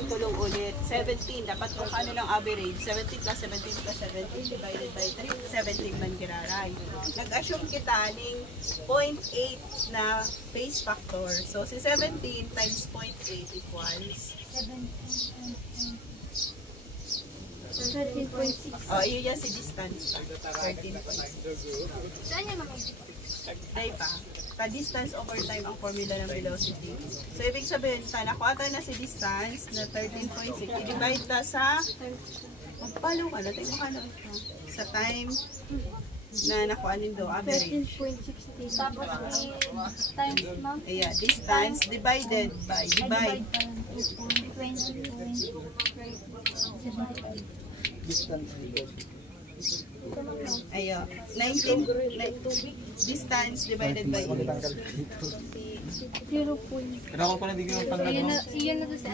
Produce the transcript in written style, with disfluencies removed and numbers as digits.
ng tulong ulit. 17, dapat kung ano lang average. 17 plus 17 plus 17 divided by 3, 17 man giraray. Nag-assume kita ng 0.8 na phase factor. So, si 17 times 0.8 equals 13.6. oh, yun yan si distance pa. 13.6. Saan yung mga Ay pa. Pa-distance over time ang formula ng velocity. So, ibig sabihin, nakuha tayo na si distance na 13.6. I-divide ta sa magpalo ka na. Tingnan mo ka na ito. Sa time na nakuha nindo, average. 13.60. Tapos may times na. Ayan, distance divided by, divide. 20.75. Distance equals Ayan, 19, distance divided by magandang 8. calculator. 0. Kailangan ko na hindi ko yung Iyan na to sa